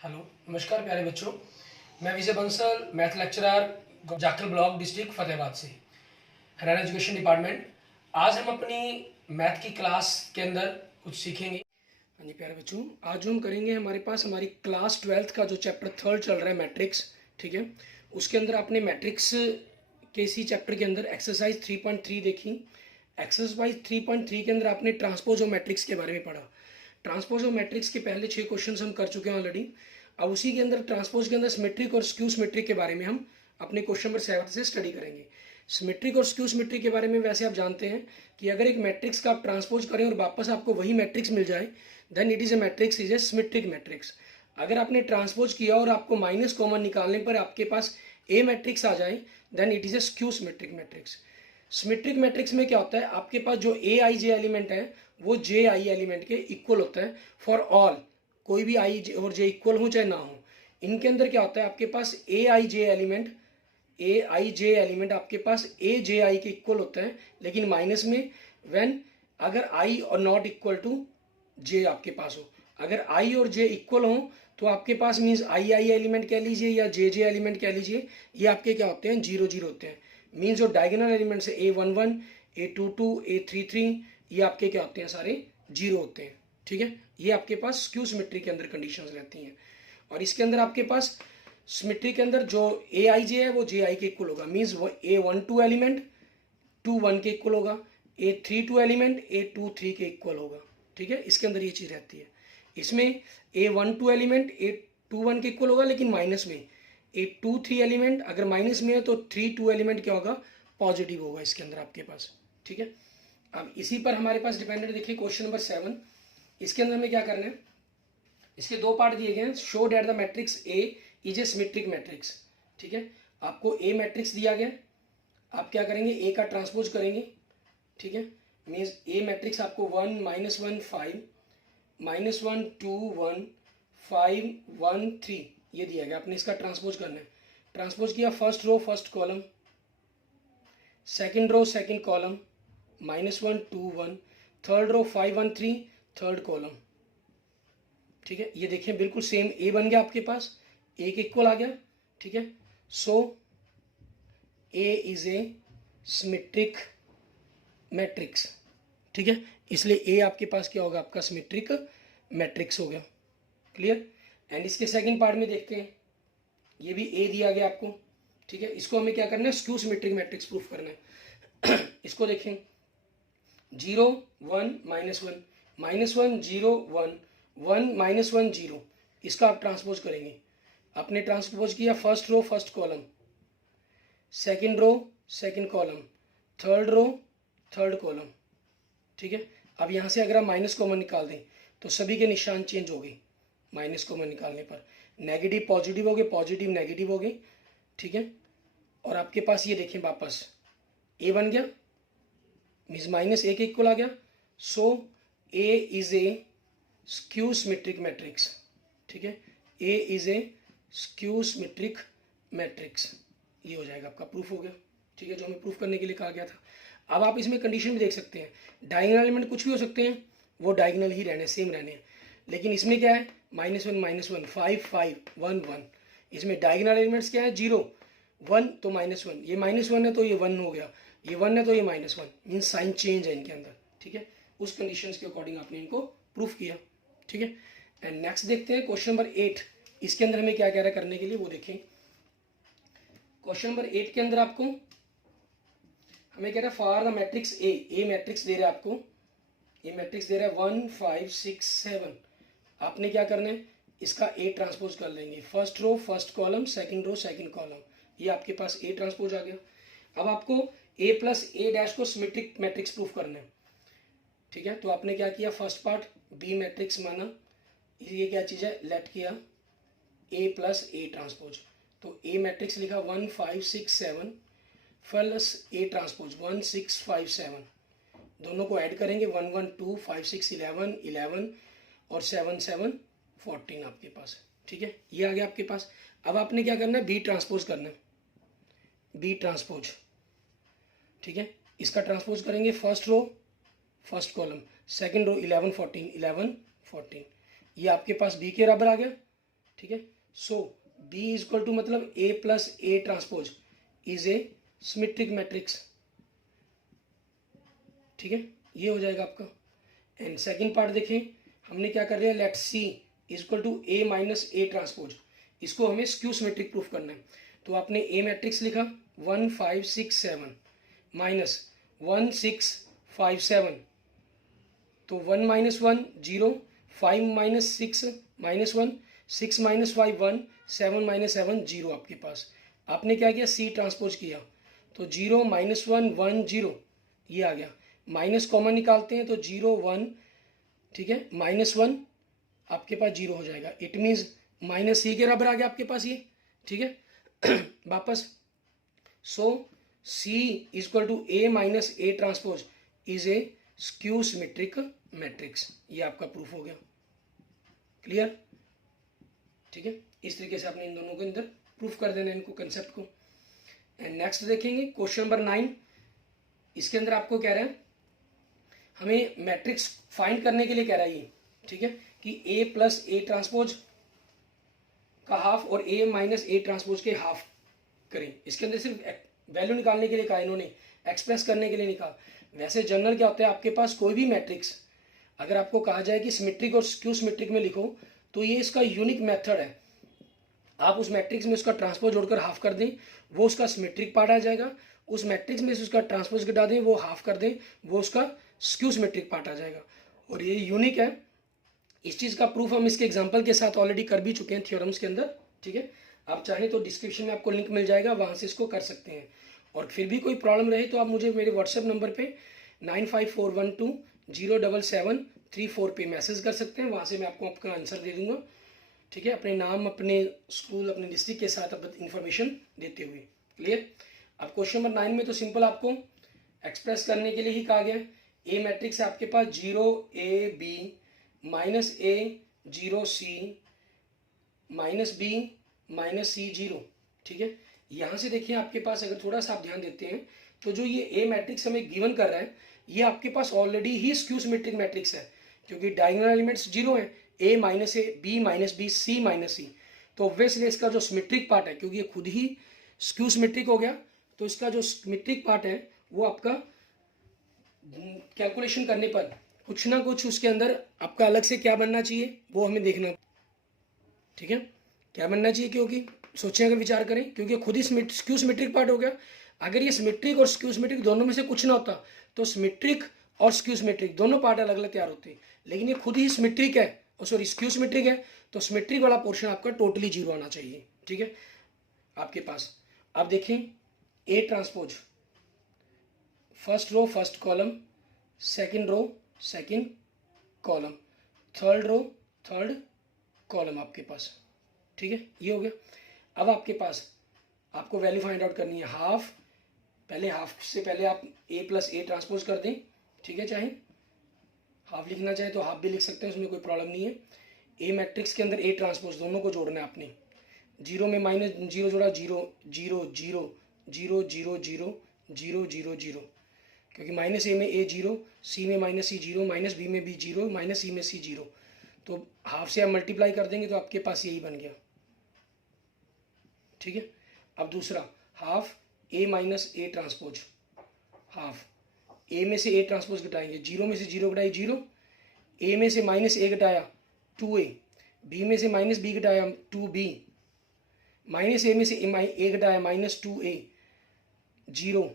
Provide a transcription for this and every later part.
Hello, नमस्कार प्यारे बच्चों। मैं Vijay Bansal, math lecturer, Jakhal block, district Fatehabad से, हरियाणा एजुकेशन डिपार्टमेंट। आज हम अपनी मैथ की क्लास के अंदर कुछ सीखेंगे। हाँ जी प्यारे बच्चों, आज जो हम करेंगे, हमारे पास हमारी क्लास 12th का जो चैप्टर 3 चल रहा है मैट्रिक्स, ठीक है, उसके अंदर आपने मैट्रिक्स के इसी चैप्टर के अंदर एक्सरसाइज 3.3 देखी। एक्सरसाइज 3.3 के अंदर आपने ट्रांसपोज ऑफ मैट्रिक्स के बारे में पढ़ा। ट्रांसपोज ऑफ मैट्रिक्स के पहले 6 क्वेश्चंस हम कर चुके हैं ऑलरेडी। अब उसी के अंदर ट्रांसपोज के अंदर सिमेट्रिक और स्क्यू सिमेट्रिक के बारे में हम अपने क्वेश्चन नंबर 7 से स्टडी करेंगे। सिमेट्रिक और स्क्यू सिमेट्रिक के बारे में वैसे आप जानते हैं कि अगर एक मैट्रिक्स का आप ट्रांसपोज करें और वापस आपको वही मैट्रिक्स मिल जाए, then it is a matrix, is a symmetric matrix. अगर आपने ट्रांसपोज किया और आपको माइनस कॉमन निकालने पर आपके पास ए मैट्रिक्स आ जाए, then it is a skew symmetric matrix. Symmetric matrix में क्या होता है, आपके पास जो ए आई जे एलिमेंट है वो जे आई एलिमेंट के इक्वल होता है फॉर ऑल। कोई भी आई और जे इक्वल हो चाहे ना हो, इनके अंदर क्या होता है, आपके पास ए आई जे एलिमेंट आपके पास ए जे आई के इक्वल होता है, लेकिन माइनस में व्हेन अगर आई और नॉट इक्वल टू जे आपके पास हो। अगर आई और जे इक्वल हो तो आपके पास मीन्स आई आई एलिमेंट कह लीजिए या जे जे एलिमेंट कह लीजिए, ये आपके क्या होते हैं, 0 0 होते हैं। मीन्स जो डायगोनल एलिमेंट्स है A11, A22, A33, ये आपके क्या होते हैं, सारे 0 होते हैं। ठीक है, ये आपके पास स्क्यू सिमेट्री के अंदर कंडीशंस रहती हैं। और इसके अंदर आपके पास सिमेट्री के अंदर जो ए आई जे है वो जे आई के इक्वल होगा। मीन्स वो A12 एलिमेंट 2 1 के इक्वल होगा, A32 एलिमेंट A23 के इक्वल होगा। ठीक है, इसके अंदर ये चीज़ रहती है। इसमें A12 एलिमेंट A21 के इक्वल होगा, लेकिन माइनस में A23 एलिमेंट अगर माइनस में है तो 32 एलिमेंट क्या होगा, पॉजिटिव होगा इसके अंदर आपके पास। ठीक है, अब इसी पर हमारे पास डिपेंडेंट देखिए क्वेश्चन नंबर 7। इसके अंदर हमें क्या करना है, इसके 2 पार्ट दिए गए हैं। Show that the matrix A is a symmetric matrix. ठीक है, आपको ए मैट्रिक्स दिया गया, आप क्या करेंगे, ए का ट्रांसपोज करेंगे। ठीक है, मीन्स ए मैट्रिक्स आपको 1 -1 5 -1 2 1 5 1 3 ये दिया गया, आपने इसका ट्रांसपोज करना है। ट्रांसपोज किया, first row first column, second row second column, -1 2 1, third row 5 1 3 third column. ठीक है, ये देखिए बिल्कुल सेम ए बन गया आपके पास, ए के इक्वल आ गया। ठीक है, so A is a symmetric matrix. ठीक है, इसलिए ए आपके पास क्या होगा, आपका सिमेट्रिक मैट्रिक्स हो गया। क्लियर। एंड इसके सेकंड पार्ट में देखते हैं, ये भी ए दिया गया आपको। ठीक है, इसको हमें क्या करना है, स्क्यू सिमेट्रिक मैट्रिक्स प्रूफ करना है। इसको देखें, 0 1 -1 -1 0 1 1 -1 0, इसका आप ट्रांसपोज करेंगे। आपने ट्रांसपोज किया, first row first column, second row second column, third row third column. ठीक है, अब यहाँ से अगर आप माइनस कॉमन निकाल दें तो सभी के निशान चेंज हो गए। माइनस कॉमन निकालने पर नेगेटिव पॉजिटिव हो गए, पॉजिटिव नेगेटिव हो गए। ठीक है, और आपके पास ये देखें वापस ए बन गया, मीन्स माइनस ए के इक्वल आ गया। So A is a skew symmetric matrix. ठीक है, A is a skew symmetric matrix, ये हो जाएगा आपका, प्रूफ हो गया। ठीक है, जो हमें प्रूफ करने के लिए कहा गया था। अब आप इसमें कंडीशन भी देख सकते हैं, डायगोनल एलिमेंट कुछ भी हो सकते हैं, वो डायगोनल ही रहने, सेम रहने हैं। लेकिन इसमें क्या है, -1 -1 5 5 1 1, इसमें डायगोनल एलिमेंट्स क्या है, 0 1 तो -1, ये -1 है तो ये 1 हो गया, ये 1 है तो ये -1, मीन्स साइन चेंज है इनके अंदर। ठीक है, उस कंडीशंस के अकॉर्डिंग आपने इनको प्रूफ किया। ठीक है, एंड नेक्स्ट देखते हैं क्वेश्चन नंबर 8। इसके अंदर हमें क्या कह रहा है करने के लिए, वो देखें। क्वेश्चन नंबर 8 के अंदर आपको हमें कह रहा है for the matrix A matrix दे रहा है आपको, ए मैट्रिक्स दे रहा है 1 5 6 7। आपने क्या करना है, इसका ए ट्रांसपोज कर लेंगे, first row first column, second row second column, ये आपके पास ए ट्रांसपोज आ गया। अब आपको ए प्लस ए डैश को सिमेट्रिक मैट्रिक्स प्रूफ करना है। ठीक है, तो आपने क्या किया, फर्स्ट पार्ट बी मैट्रिक्स माना, ये क्या चीज़ है, लेट किया ए प्लस ए ट्रांसपोज, तो ए मैट्रिक्स लिखा 1 5 6 7 प्लस ए ट्रांसपोज 1 6 5 7, दोनों को ऐड करेंगे, 1 1 2 5 6 11 11 और 7 7 14 आपके पास। ठीक है, ये आ गया आपके पास। अब आपने क्या करना है, बी ट्रांसपोज करना है, बी ट्रांसपोज। ठीक है, इसका ट्रांसपोज करेंगे, first row first column, second row 11 14 11 14, ये आपके पास बी के बराबर आ गया। ठीक है। So B is equal to मतलब A plus A transpose is a symmetric matrix, ठीक है, ये हो जाएगा आपका। एंड सेकंड पार्ट देखें, हमने क्या कर रहे हैं, let C is equal to A minus A transpose, इसको हमें स्क्यू सिमेट्रिक प्रूफ करना है। तो आपने ए मैट्रिक्स लिखा 1 5 6 7 माइनस 1 6 5 7, तो 1 minus 1 0, 5 minus 6 minus 1, 6 minus 5 1, 7 minus 7 0 आपके पास। आपने क्या किया, सी ट्रांसपोज किया, तो 0 माइनस 1 1 0 ये आ गया, माइनस कॉमन निकालते हैं तो 0 1, ठीक है, माइनस 1 आपके पास 0 हो जाएगा, इट मीन्स माइनस सी के बराबर आ गया आपके पास ये, ठीक है। वापस, so C is equal to A minus A transpose is a skew symmetric matrix, ये आपका प्रूफ हो गया। क्लियर, ठीक है। इस तरीके से आपने इन दोनों के अंदर प्रूफ कर देना इनको, कंसेप्ट को। एंड नेक्स्ट देखेंगे क्वेश्चन नंबर 9। इसके अंदर आपको कह रहा है हमें मैट्रिक्स फाइंड करने के लिए कह रहा है ये, ठीक है, कि ए प्लस ए ट्रांसपोज का हाफ और ए माइनस ए ट्रांसपोज के हाफ करें। इसके अंदर सिर्फ वैल्यू निकालने के लिए कहा इन्होंने, एक्सप्रेस करने के लिए नहीं कहा। वैसे जनरल क्या होता है, आपके पास कोई भी मैट्रिक्स अगर आपको कहा जाए कि सिमेट्रिक और स्क्यू सिमेट्रिक में लिखो, तो ये इसका यूनिक मेथड है। आप उस मैट्रिक्स में उसका ट्रांसपोज जोड़कर हाफ कर दें, वो उसका सिमेट्रिक पार्ट आ जाएगा। उस मैट्रिक्स में से उसका ट्रांसपोज घटा दें, वो हाफ कर दें, वो उसका स्क्यू सिमेट्रिक पार्ट आ जाएगा। और ये यूनिक है। इस चीज़ का प्रूफ हम इसके एग्जांपल के साथ ऑलरेडी कर भी चुके हैं थ्योरम्स के अंदर, ठीक है। आप चाहें तो डिस्क्रिप्शन में आपको लिंक मिल जाएगा, वहाँ से इसको कर सकते हैं। और फिर भी कोई प्रॉब्लम रहे तो आप मुझे मेरे व्हाट्सएप नंबर पे 9541207734 पे मैसेज कर सकते हैं, वहाँ से मैं आपको आपका आंसर दे दूँगा, ठीक है, अपने नाम, अपने स्कूल, अपने डिस्ट्रिक्ट के साथ इन्फॉर्मेशन देते हुए। क्लियर। अब क्वेश्चन नंबर 9 में तो सिंपल आपको एक्सप्रेस करने के लिए ही कहा गया। ए मैट्रिक्स है आपके पास 0 a B minus a 0 c minus b minus c 0, ठीक है। यहाँ से देखिए आपके पास अगर थोड़ा सा आप ध्यान देते हैं तो जो ये ए मैट्रिक्स हमें गिवन कर रहा है, ये आपके पास ऑलरेडी ही स्क्यू सिमेट्रिक मैट्रिक्स है, क्योंकि डायगोनल एलिमेंट्स 0 है, a minus a B minus b c minus c. तो ऑब्वियसली इसका जो सिमेट्रिक पार्ट है, क्योंकि ये खुद ही स्क्यू सिमेट्रिक हो गया, तो इसका जो सिमेट्रिक पार्ट है वो आपका कैलकुलेशन करने पर कुछ ना कुछ उसके अंदर आपका अलग से क्या बनना चाहिए वो हमें देखना, ठीक है, क्या बनना चाहिए। क्योंकि सोचें, अगर विचार करें, क्योंकि खुद ही स्क्यू सिमेट्रिक पार्ट हो गया। अगर ये सिमेट्रिक और स्क्यू सिमेट्रिक दोनों में से कुछ ना होता तो सिमेट्रिक और स्क्यू सिमेट्रिक दोनों पार्ट अलग अलग तैयार होते, लेकिन ये खुद ही सिमेट्रिक है, सॉरी स्क्यू सिमेट्रिक है, तो सिमेट्रिक वाला पोर्शन आपका टोटली 0 आना चाहिए, ठीक है, आपके पास। अब देखें A transpose, first row first column, second row second column, third row third column आपके पास, ठीक है, ये हो गया। अब आपके पास आपको वैल्यू फाइंड आउट करनी है हाफ। पहले हाफ से पहले आप ए प्लस ए ट्रांसपोज कर दें, ठीक है, चाहे हाफ लिखना चाहे तो हाफ भी लिख सकते हैं, उसमें कोई प्रॉब्लम नहीं है। ए मैट्रिक्स के अंदर ए ट्रांसपोज दोनों को जोड़ना है आपने। 0 में माइनस 0 जोड़ा, 0 0 0 0 0 0 0 0 0, क्योंकि माइनस ए में ए 0, सी में माइनस सी 0, माइनस बी में बी 0, माइनस सी में सी 0, तो हाफ से आप मल्टीप्लाई कर देंगे तो आपके पास यही बन गया, ठीक है। अब दूसरा half A minus A transpose, half A में से ए ट्रांसपोज घटाएंगे, 0 में से 0 घटाई 0, ए में से माइनस ए घटाया 2a, बी में से माइनस बी घटाया 2b, माइनस ए में से ए घटाया minus 2a 0,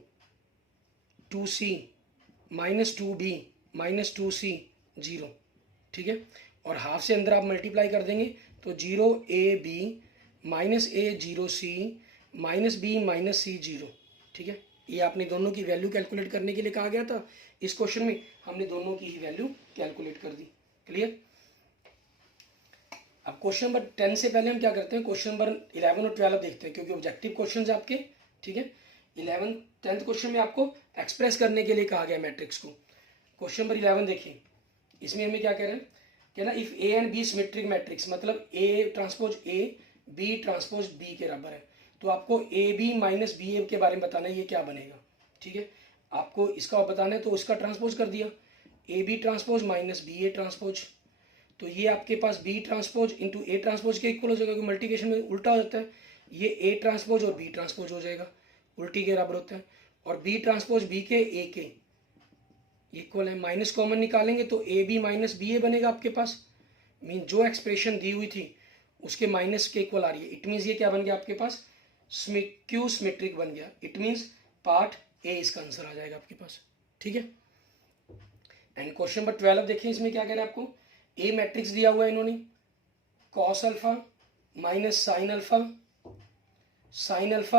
2c minus 2b minus 2c 0, ठीक है। और हाफ से अंदर आप मल्टीप्लाई कर देंगे तो 0ab माइनस ए 0c minus b minus c 0, ठीक है। ये आपने दोनों की वैल्यू कैलकुलेट करने के लिए कहा गया था। इस क्वेश्चन में हमने दोनों की ही वैल्यू कैलकुलेट कर दी। क्लियर। अब क्वेश्चन नंबर 10 से पहले हम क्या करते हैं, क्वेश्चन नंबर 11 और 12 देखते हैं, क्योंकि ऑब्जेक्टिव क्वेश्चन है आपके, ठीक है। 10th क्वेश्चन में आपको एक्सप्रेस करने के लिए कहा गया मैट्रिक्स को। क्वेश्चन नंबर 11 देखिए, इसमें हमें क्या कह रहे हैं, कहना if A and B symmetric matrix, मतलब A transpose A B transpose B के बराबर है, तो आपको A B minus B A के बारे में बताना है, ये क्या बनेगा, ठीक है। आपको इसका बताना है तो उसका ट्रांसपोज कर दिया, A B transpose minus B A transpose, तो ये आपके पास B transpose into A transpose के इक्वल हो जाएगा, क्योंकि मल्टीप्लिकेशन में उल्टा हो जाता है, ये ए ट्रांसपोज और बी ट्रांसपोज हो जाएगा, उल्टी के बराबर होता है, और बी ट्रांसपोज बी के ए के इक्वल है। माइनस कॉमन निकालेंगे तो ए बी माइनस बी ए बनेगा आपके पास, मीन जो एक्सप्रेशन दी हुई थी उसके माइनस के इक्वल आ रही है। इट मीन्स ये क्या बन गया आपके पास, क्यू सिमेट्रिक बन गया। इट मीन्स पार्ट ए इसका आंसर आ जाएगा आपके पास, ठीक है। एंड क्वेश्चन नंबर 12 देखिए, इसमें क्या कह रहा है आपको, ए मैट्रिक्स दिया हुआ है इन्होंने, cos alpha minus sine alpha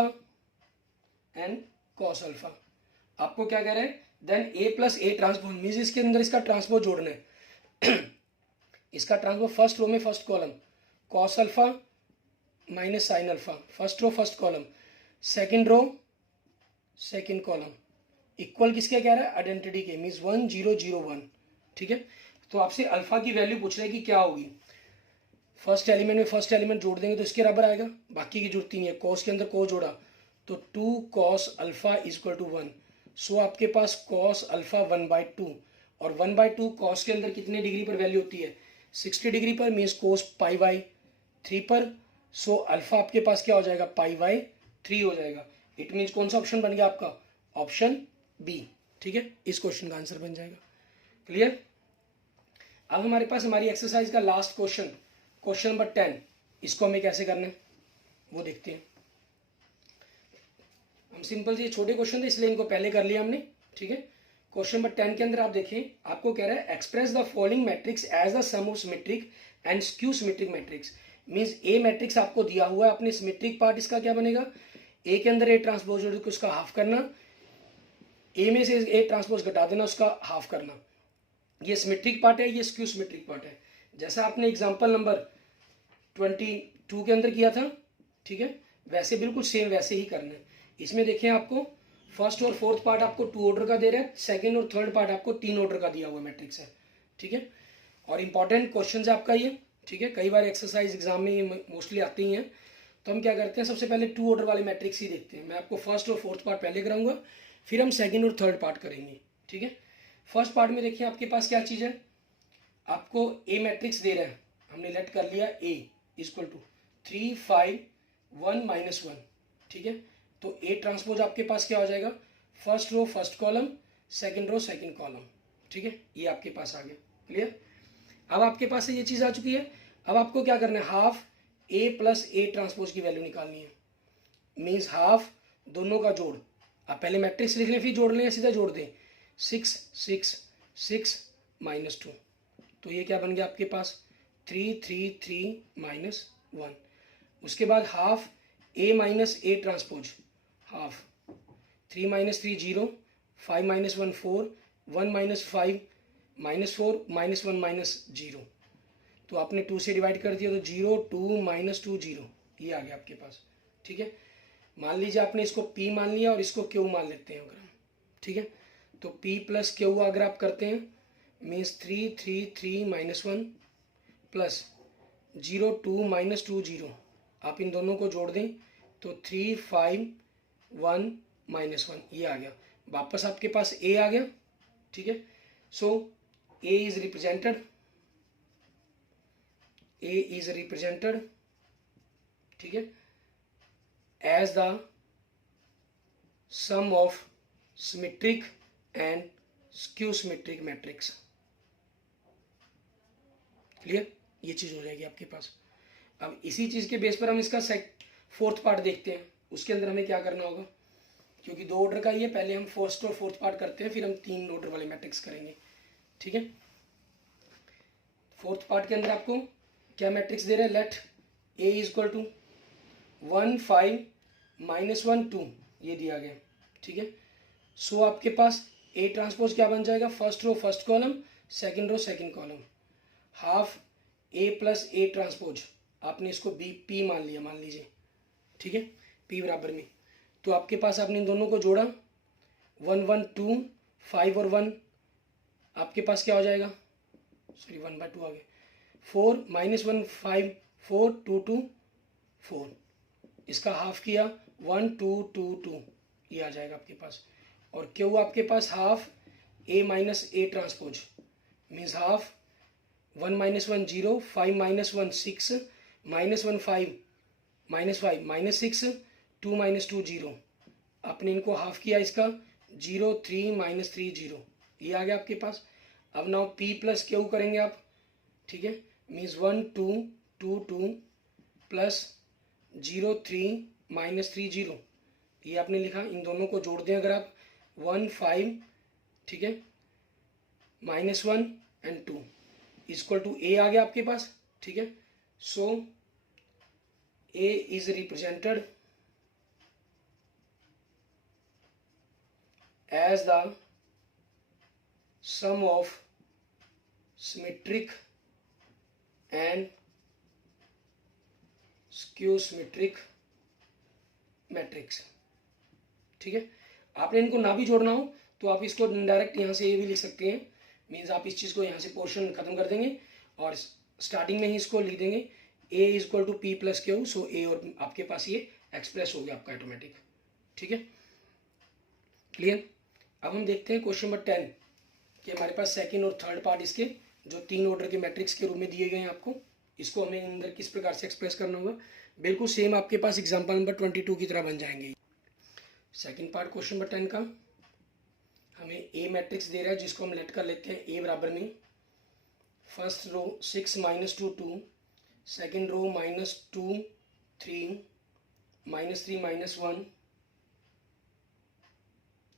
and cos alpha. आपको क्या कह रहा है, then A plus A transpose, means इसके अंदर इसका ट्रांसपोज जोड़ना है इसका ट्रांसपोज फर्स्ट रो में first column, cos alpha minus sine alpha, first row first column, second row second column, equal किसके कह रहा है, आइडेंटिटी के, मीन्स 1 0 0 1, ठीक है। तो आपसे अल्फा की वैल्यू पूछ रहे हैं कि क्या होगी, फर्स्ट एलिमेंट में फर्स्ट एलिमेंट जोड़ देंगे तो इसके बराबर आएगा, बाकी की जरूरत नहीं है। कॉस के अंदर कॉस जोड़ा तो 2 cos alpha is equal to 1, so आपके पास कॉस अल्फा 1/2, और 1/2 कॉस के अंदर कितने डिग्री पर वैल्यू होती है, 60 डिग्री पर, मीन्स कोस π/3 पर, सो अल्फा आपके पास क्या हो जाएगा, π/3 हो जाएगा। इट मीन्स कौन सा ऑप्शन बन गया आपका, ऑप्शन बी, ठीक है। इस क्वेश्चन का आंसर बन जाएगा। क्लियर। अब हमारे पास हमारी एक्सरसाइज का लास्ट क्वेश्चन, क्वेश्चन नंबर 10, इसको हमें कैसे करना है वो देखते हैं। हम सिंपल से छोटे क्वेश्चन थे इसलिए इनको पहले कर लिया हमने, ठीक है। क्वेश्चन नंबर 10 के अंदर आप देखें, आपको कह रहा है express the following matrix as the sum of symmetric and skew symmetric matrix. Means A matrix आपको दिया हुआ है, अपने सिमेट्रिक पार्ट इसका क्या बनेगा, ए के अंदर ए ट्रांसपोज उसका हाफ करना, ए में से ए ट्रांसपोज घटा देना, उसका हाफ करना। ये सिमेट्रिक पार्ट है, ये स्क्यू सिमेट्रिक पार्ट है, जैसा आपने एग्जांपल नंबर 22 के अंदर किया था, ठीक है, वैसे बिल्कुल सेम वैसे ही करना है। इसमें देखें आपको फर्स्ट और फोर्थ पार्ट आपको 2 ऑर्डर का दे रहा है, सेकंड और थर्ड पार्ट आपको 3 ऑर्डर का दिया हुआ मैट्रिक्स है, ठीक है। और इंपॉर्टेंट क्वेश्चन है आपका ये, ठीक है, कई बार एक्सरसाइज एग्जाम में मोस्टली आती ही हैं। तो हम क्या करते हैं, सबसे पहले 2 ऑर्डर वाले मैट्रिक्स ही देखते हैं। मैं आपको फर्स्ट और फोर्थ पार्ट पहले कराऊंगा, फिर हम सेकंड और थर्ड पार्ट करेंगे, ठीक है। फर्स्ट पार्ट में देखिए आपके पास क्या चीज़ है, आपको ए मैट्रिक्स दे रहा है, हमने लेट कर लिया ए इक्वल टू 3 5 1 -1, ठीक है। तो ए ट्रांसपोज आपके पास क्या हो जाएगा, first row first column, second row second column, ठीक है, ये आपके पास आ गया। क्लियर। अब आपके पास से ये चीज़ आ चुकी है। अब आपको क्या करना है, half A plus A transpose की वैल्यू निकालनी है, मीन्स हाफ दोनों का जोड़। आप पहले मैट्रिक्स लिख लें फिर जोड़ लें, सीधा जोड़ दें, 6 6 6 -2, तो ये क्या बन गया आपके पास 3 3 3 -1। उसके बाद half A minus A transpose, half 3 -3 0, 5 -1 4, 1 -5 -4 -1 -0, तो आपने 2 से डिवाइड कर दिया तो 0 2 -2 0, ये आ गया आपके पास, ठीक है। मान लीजिए आपने इसको P मान लिया और इसको Q मान लेते हैं अगर हम, ठीक है। तो P प्लस Q अगर आप करते हैं मीन्स 3 3 3 -1 प्लस 0 2 -2 0, आप इन दोनों को जोड़ दें तो 3 5 1 -1, ये आ गया। वापस आपके पास A आ गया, ठीक है। सो A is represented, A is represented, ठीक है, as the sum of symmetric and skew symmetric matrix। Clear, ये चीज हो जाएगी आपके पास। अब इसी चीज के बेस पर हम इसका फोर्थ पार्ट देखते हैं, उसके अंदर हमें क्या करना होगा, क्योंकि 2 ऑर्डर का ही है, पहले हम फर्स्ट और फोर्थ पार्ट करते हैं, फिर हम 3 ऑर्डर वाले मैट्रिक्स करेंगे, ठीक है। फोर्थ पार्ट के अंदर आपको क्या मैट्रिक्स दे रहे हैं, लेट ए इक्वल टू 1 5 -1 2, ये दिया गया, ठीक है। सो आपके पास ए ट्रांसपोज क्या बन जाएगा, first row first column, second row second column, half A plus A transpose, आपने इसको बी पी मान लिया, मान लीजिए, ठीक है, पी बराबर में। तो आपके पास आपने इन दोनों को जोड़ा 1 1 2 5 और 1, आपके पास क्या हो जाएगा, सॉरी 1/2 आ गया, 4 -1 5 4 2 2 4, इसका हाफ किया 1 2 2 2, ये आ जाएगा आपके पास। और क्यू आपके पास half A minus A transpose, means half 1 minus 1 0, 5 minus 1 6, minus 1 5, -5 -6, 2 minus 2 0। आपने इनको हाफ किया, इसका 0 3 -3 0, ये आ गया आपके पास। अब नाउ p प्लस क्यू करेंगे आप, ठीक है, मीन्स 1 2 2 2 प्लस 0 3 -3 0, ये आपने लिखा। इन दोनों को जोड़ दें अगर आप, 1 5, ठीक है, -1 एंड 2 इक्वल टू a आ गया आपके पास, ठीक है। सो a is represented as the sum of symmetric and skew symmetric matrix, ठीक है। आपने इनको ना भी जोड़ना हो तो आप इसको डायरेक्ट यहाँ से ये भी लिख सकते हैं, मीन्स आप इस चीज़ को यहाँ से पोर्शन खत्म कर देंगे और स्टार्टिंग में ही इसको लिख देंगे a is equal to P plus Q. So a और आपके पास ये एक्सप्रेस हो गया आपका ऑटोमेटिक, ठीक है, क्लियर। अब हम देखते हैं क्वेश्चन नंबर 10 कि हमारे पास सेकंड और थर्ड पार्ट इसके जो 3 ऑर्डर के मैट्रिक्स के रूप में दिए गए हैं आपको, इसको हमें अंदर किस प्रकार से एक्सप्रेस करना होगा। बिल्कुल सेम आपके पास एग्जांपल नंबर 22 की तरह बन जाएंगे। सेकंड पार्ट क्वेश्चन नंबर 10 का हमें ए मैट्रिक्स दे रहा है जिसको हम लेट कर लेते हैं ए बराबर में फर्स्ट रो 6 -2 2, सेकेंड रो -2 3 -3 -1,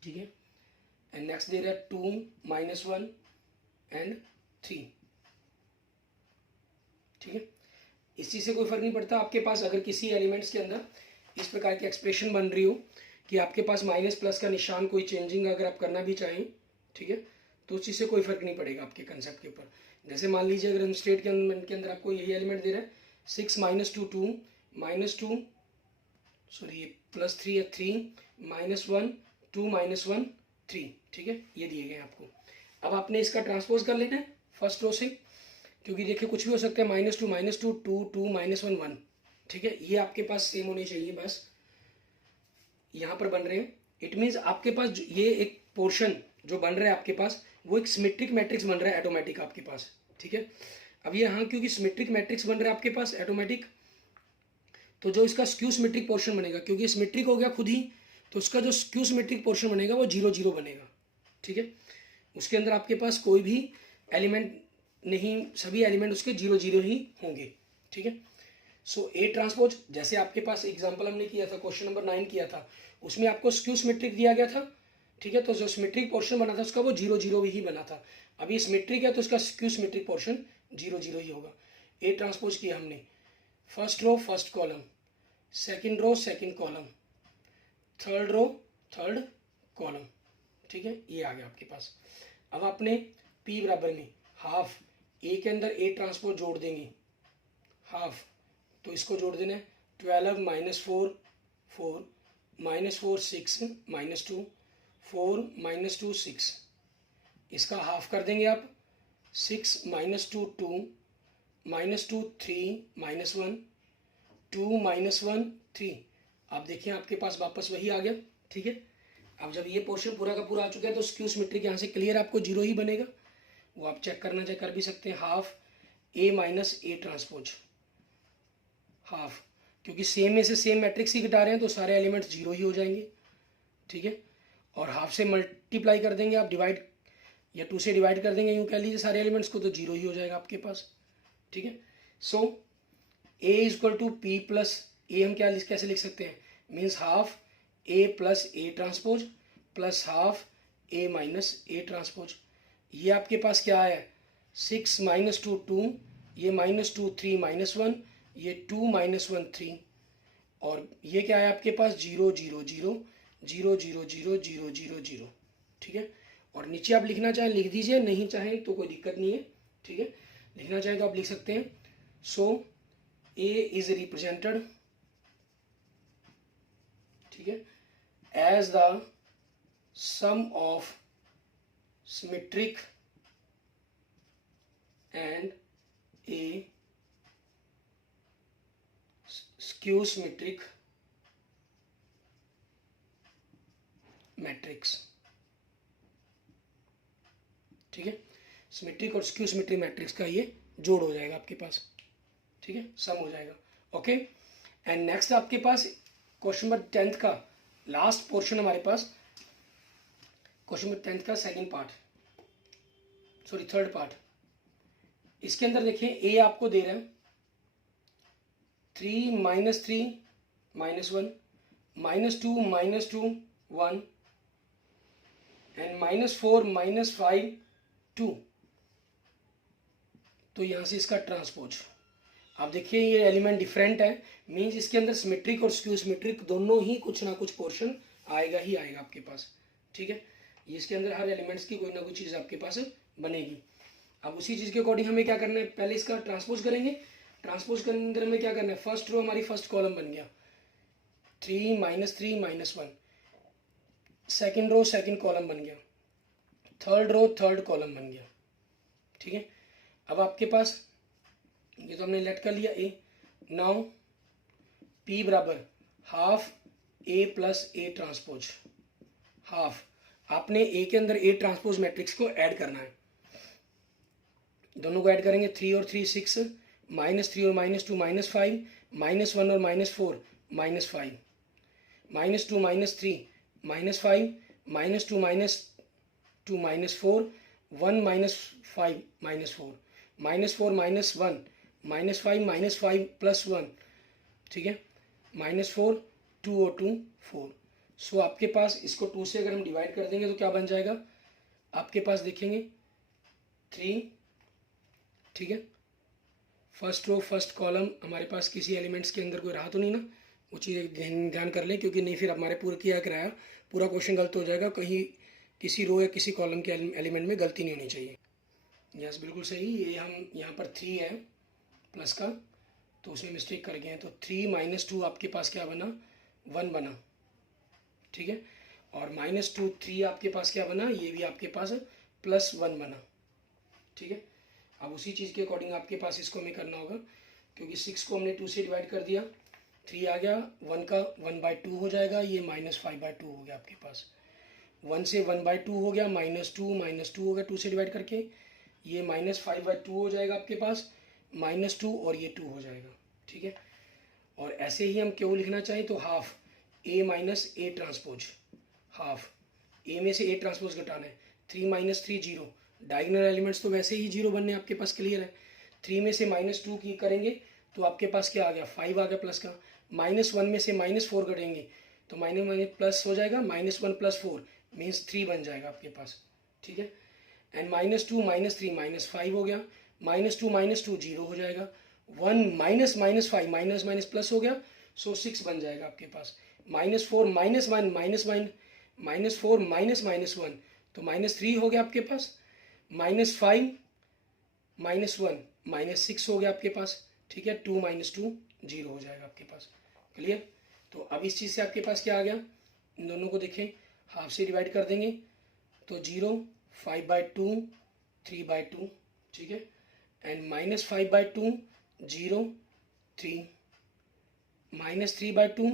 ठीक है, एंड नेक्स्ट दे रहा है 2 -1 एंड 3, ठीक है। इस चीज़ से कोई फर्क नहीं पड़ता आपके पास अगर किसी एलिमेंट्स के अंदर इस प्रकार की एक्सप्रेशन बन रही हो कि आपके पास माइनस प्लस का निशान कोई चेंजिंग अगर आप करना भी चाहें, ठीक है, तो उस चीज़ से कोई फर्क नहीं पड़ेगा आपके कंसेप्ट के ऊपर। जैसे मान लीजिए अगर हम स्ट्रेट के अंदर आपको यही एलिमेंट दे रहा है 6 -2 2 -2, सॉरी ये +3 है 3 -1 2 -1 3, ठीक है, ये दिए गए आपको। अब आपने इसका ट्रांसपोज कर लेना है फर्स्ट रो से, क्योंकि देखिए कुछ भी हो सकता है -2 -2 2 2 -1 1, ठीक है, ये आपके पास सेम होने चाहिए, बस यहाँ पर बन रहे हैं। इट मीन्स आपके पास ये एक पोर्शन जो बन रहा है आपके पास वो एक सिमेट्रिक मैट्रिक्स बन रहा है ऑटोमेटिक आपके पास, ठीक है। अब यहाँ क्योंकि सिमेट्रिक मैट्रिक्स बन रहा है आपके पास ऑटोमेटिक, तो जो इसका स्क्यू सिमेट्रिक पोर्शन बनेगा, क्योंकि सिमेट्रिक हो गया खुद ही, तो उसका जो स्क्यू सिमेट्रिक पोर्शन बनेगा वो 0 0 बनेगा, ठीक है। उसके अंदर आपके पास कोई भी एलिमेंट नहीं, सभी एलिमेंट उसके 0 0 ही होंगे, ठीक है। सो ए ट्रांसपोज जैसे आपके पास एग्जांपल हमने किया था क्वेश्चन नंबर 9 किया था, उसमें आपको स्क्यू सिमेट्रिक दिया गया था, ठीक है, तो जो सिमेट्रिक पोर्शन बना था उसका वो 0 0 ही बना था। अब ये सिमेट्रिक है तो उसका स्क्यू सिमेट्रिक पोर्शन 0 0 ही होगा। ए ट्रांसपोज किया हमने, first row first column, second row second column, third row third column, ठीक है, ये आ गया आपके पास। अब आपने पी बराबर में हाफ ए के अंदर ए ट्रांसपोज जोड़ देंगे हाफ, तो इसको जोड़ देना है 12 -4 4 -4 6 -2 4 -2 6, इसका हाफ कर देंगे आप 6 -2 2 -2 3 -1 2 -1 3। आप देखिए आपके पास वापस वही आ गया, ठीक है। अब जब ये पोर्शन पूरा का पूरा आ चुका है तो स्क्यू सिमेट्रिक यहाँ से क्लियर आपको 0 ही बनेगा, वो आप चेक करना चाहे कर भी सकते हैं। Half A minus A transpose half, क्योंकि सेम में से सेम मैट्रिक्स ही घटा रहे हैं तो सारे एलिमेंट्स 0 ही हो जाएंगे, ठीक है। और हाफ से मल्टीप्लाई कर देंगे आप, डिवाइड या 2 से डिवाइड कर देंगे यूँ कह लीजिए सारे एलिमेंट्स को, तो 0 ही हो जाएगा आपके पास, ठीक है। So A is equal to P plus A, हम क्या कैसे लिख सकते हैं, means half A plus A transpose plus half A minus A transpose. ये आपके पास क्या है 6 -2 2, ये -2 3 -1, ये 2 -1 3, और ये क्या है आपके पास 0 0 0 0 0 0 0 0 0, ठीक है। और नीचे आप लिखना चाहें लिख दीजिए, नहीं चाहें तो कोई दिक्कत नहीं है, ठीक है, लिखना चाहें तो आप लिख सकते हैं। सो ए इज रिप्रेजेंटेड, ठीक है, as the sum of symmetric and a skew symmetric matrix, ठीक है। सिमेट्रिक और स्क्यू सिमेट्रिक मैट्रिक्स का ये जोड़ हो जाएगा आपके पास, ठीक है, सम हो जाएगा। ओके, एंड नेक्स्ट आपके पास क्वेश्चन नंबर 10 का लास्ट पोर्शन हमारे पास, क्वेश्चन नंबर 10 का second part, sorry third part. इसके अंदर देखिए ए आपको दे रहा है 3 -3 -1 -2 -2 1 एंड -4 -5 2। तो यहाँ से इसका ट्रांसपोज, आप देखिए ये एलिमेंट डिफरेंट है, मीन्स इसके अंदर सिमेट्रिक और स्क्यू सिमेट्रिक दोनों ही कुछ ना कुछ पोर्शन आएगा ही आएगा आपके पास, ठीक है। इसके अंदर हर एलिमेंट्स की कोई ना कोई चीज़ आपके पास बनेगी। अब उसी चीज़ के अकॉर्डिंग हमें क्या करना है, पहले इसका ट्रांसपोज करेंगे। ट्रांसपोज के अंदर हमें क्या करना है, फर्स्ट रो हमारी फर्स्ट कॉलम बन गया 3 -3 -1, सेकेंड रो सेकेंड कॉलम बन गया, थर्ड रो थर्ड कॉलम बन गया, ठीक है। अब आपके पास ये तो हमने लेट कर लिया ए। नाउ पी बराबर half A plus A transpose, half आपने ए के अंदर ए ट्रांसपोज मैट्रिक्स को ऐड करना है, दोनों को ऐड करेंगे 3 और 3 6, -3 और -2 -5, -1 और -4 -5, -2 -3 -5, -2 -2 -4, 1 -5 -4, -4 -1 -5 -5 प्लस 1, ठीक है, -4 2 और 2 4। सो आपके पास इसको 2 से अगर हम डिवाइड कर देंगे तो क्या बन जाएगा आपके पास, देखेंगे 3, ठीक है। फर्स्ट रो फर्स्ट कॉलम हमारे पास किसी एलिमेंट्स के अंदर कोई रहा तो नहीं ना, वो चीज़ ध्यान कर लें, क्योंकि नहीं फिर हमारे पूरा किया कराया पूरा क्वेश्चन गलत हो जाएगा, कहीं किसी रो या किसी कॉलम के एलिमेंट में गलती नहीं होनी चाहिए। यस बिल्कुल सही, ये हम यहाँ पर 3 है प्लस का, तो उसमें मिस्टेक कर गए हैं, तो 3 -2 आपके पास क्या बना 1 बना, ठीक है, और -2 3 आपके पास क्या बना, ये भी आपके पास +1 बना, ठीक है। अब उसी चीज़ के अकॉर्डिंग आपके पास इसको हमें करना होगा, क्योंकि 6 को हमने 2 से डिवाइड कर दिया, 3 आ गया, 1 का 1/2 हो जाएगा, ये -5/2 हो गया आपके पास, 1 से 1/2 हो गया, -2 हो गया 2 से डिवाइड करके, ये -5/2 हो जाएगा आपके पास, -2 और ये 2 हो जाएगा, ठीक है। और ऐसे ही हम क्यों लिखना चाहें तो half A minus A transpose, half A में से ए ट्रांसपोज घटाना है, 3 -3 0, डायगोनल एलिमेंट्स तो वैसे ही 0 बनने आपके पास क्लियर है, 3 में से -2 की करेंगे तो आपके पास क्या आ गया 5 आ गया प्लस का, -1 में से -4 करेंगे तो माइनस प्लस हो जाएगा, -1 + 4 मीन्स 3 बन जाएगा आपके पास, ठीक है। एंड -2 -3 -5 हो गया, -2 -2 0 हो जाएगा, 1 -5 माइनस प्लस हो गया, सो 6 बन जाएगा आपके पास, -4 -1 -4 -1 तो -3 हो गया आपके पास, -5 -1 -6 हो गया आपके पास, ठीक है, 2 -2 0 हो जाएगा आपके पास, क्लियर। तो अब इस चीज़ से आपके पास क्या आ गया, इन दोनों को देखें हाफ से डिवाइड कर देंगे तो 0, 5/2 3/2, ठीक है, एंड -5/2 0 3, -3/2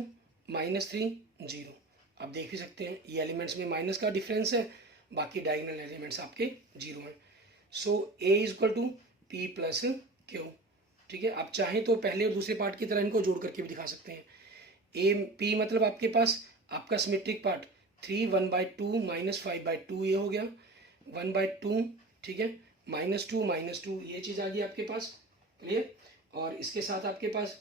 -3 0। आप देख भी सकते हैं ये एलिमेंट्स में माइनस का डिफरेंस है, बाकी डायगोनल एलिमेंट्स आपके 0 हैं। So A is equal to P plus Q, ठीक है। आप चाहें तो पहले और दूसरे पार्ट की तरह इनको जोड़ करके भी दिखा सकते हैं। ए पी मतलब आपके पास आपका सिमेट्रिक पार्ट 3 1/2 -5/2 ये हो गया 1/2, ठीक है, -2 ये चीज़ आ गई आपके पास, क्लियर। और इसके साथ आपके पास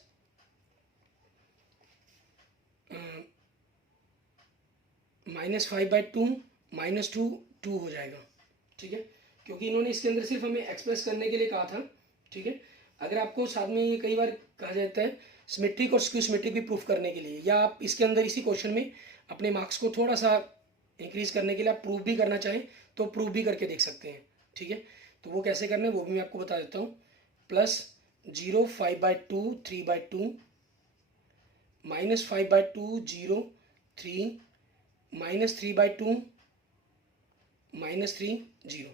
-5/2 -2 2 हो जाएगा, ठीक है, क्योंकि इन्होंने इसके अंदर सिर्फ हमें एक्सप्रेस करने के लिए कहा था, ठीक है। अगर आपको साथ में ये कई बार कहा जाता है सिमेट्रिक और स्क्यू सिमेट्रिक भी प्रूफ करने के लिए, या आप इसके अंदर इसी क्वेश्चन में अपने मार्क्स को थोड़ा सा इंक्रीज करने के लिए आप प्रूफ भी करना चाहें तो प्रूफ भी करके देख सकते हैं, ठीक है। तो वो कैसे करना है वो भी मैं आपको बता देता हूँ। +0 5/2 3/2 -5/2 0 3 -3/2 -3 0।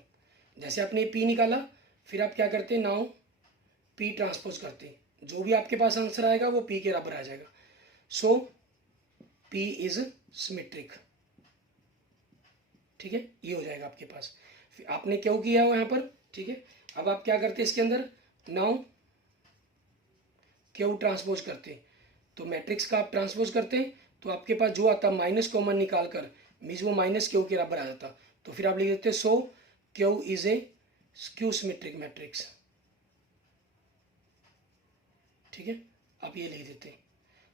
जैसे आपने पी निकाला, फिर आप क्या करते हैं, नाउ पी ट्रांसपोज करते हैं, जो भी आपके पास आंसर आएगा वो पी के बराबर आ जाएगा। सो पी इज सिमेट्रिक, ठीक है, ये हो जाएगा आपके पास। फिर आपने क्यों किया हो यहाँ पर, ठीक है। अब आप क्या करते हैं इसके अंदर नाउ क्यू ट्रांसपोज करते हैं, तो मैट्रिक्स का आप ट्रांसपोज करते हैं तो आपके पास जो आता माइनस कॉमन निकाल कर मीन्स वो माइनस क्यू के बराबर आ जाता। तो फिर आप लिख देते हैं so Q is a skew symmetric matrix. ठीक है, आप ये लिख देते हैं।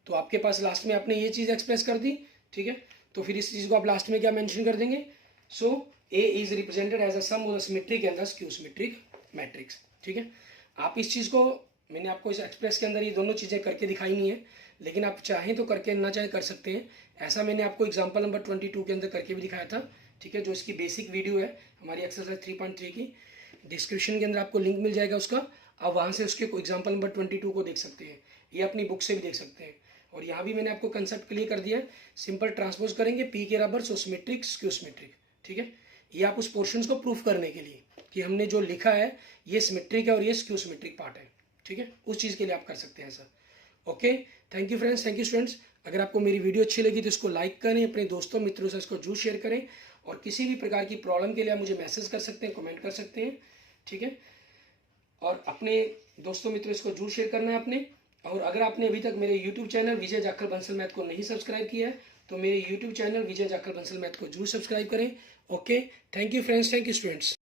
तो आपके पास लास्ट में आपने ये चीज़ एक्सप्रेस कर दी। ठीक है, तो फिर इस चीज़ को आप लास्ट में क्या मेंशन कर देंगे, so A is represented as a sum of the symmetric and the skew symmetric matrix. ठीक है, आप इस चीज़ को मैंने आपको इस एक्सप्रेस के अंदर ये दोनों चीज़ें करके दिखाई नहीं है, लेकिन आप चाहें तो करके ना चाहे कर सकते हैं। ऐसा मैंने आपको एग्जाम्पल नंबर 22 के अंदर करके भी दिखाया था। ठीक है, जो इसकी बेसिक वीडियो है हमारी एक्सरसाइज 3.3 की, डिस्क्रिप्शन के अंदर आपको लिंक मिल जाएगा उसका, आप वहाँ से उसके एग्जाम्पल नंबर 22 को देख सकते हैं, ये अपनी बुक से भी देख सकते हैं। और यहाँ भी मैंने आपको कंसेप्ट क्लियर कर दिया है, सिंपल ट्रांसपोज करेंगे पी के बराबर सो सिमेट्रिक स्क्यू सिमेट्रिक। ठीक है, ये आप उस पोर्शंस को प्रूफ करने के लिए कि हमने जो लिखा है ये सिमेट्रिक है और ये स्क्यू सिमेट्रिक पार्ट है। ठीक है, उस चीज़ के लिए आप कर सकते हैं ऐसा। Okay, thank you friends, thank you students. अगर आपको मेरी वीडियो अच्छी लगी तो इसको लाइक करें, अपने दोस्तों मित्रों से इसको जरूर शेयर करें, और किसी भी प्रकार की प्रॉब्लम के लिए आप मुझे मैसेज कर सकते हैं, कमेंट कर सकते हैं। ठीक है, और अपने दोस्तों मित्रों इसको जरूर शेयर करना है आपने। और अगर आपने अभी तक मेरे यूट्यूब चैनल विजय जाखल बंसल मैथ को नहीं सब्सक्राइब किया है तो मेरे यूट्यूब चैनल विजय जाखल बंसल मैथ को जरूर सब्सक्राइब करें। Okay, thank you friends, thank you students.